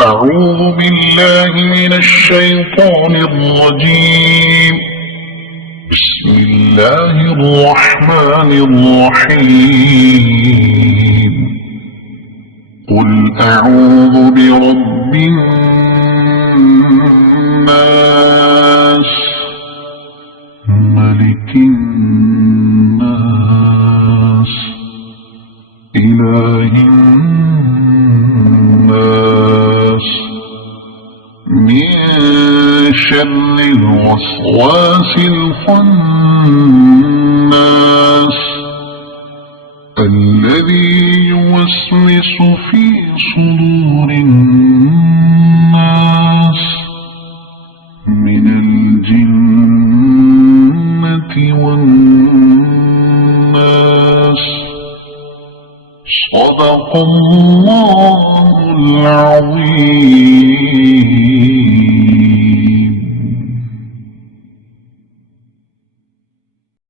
أعوذ بالله من الشيطان الرجيم. بسم الله الرحمن الرحيم. قل أعوذ برب الناس، ملك الناس، إله الناس، من شر الوسواس الخناس، الذي يوسوس في صدور الناس من الجنة والناس. صدق الله العظيم.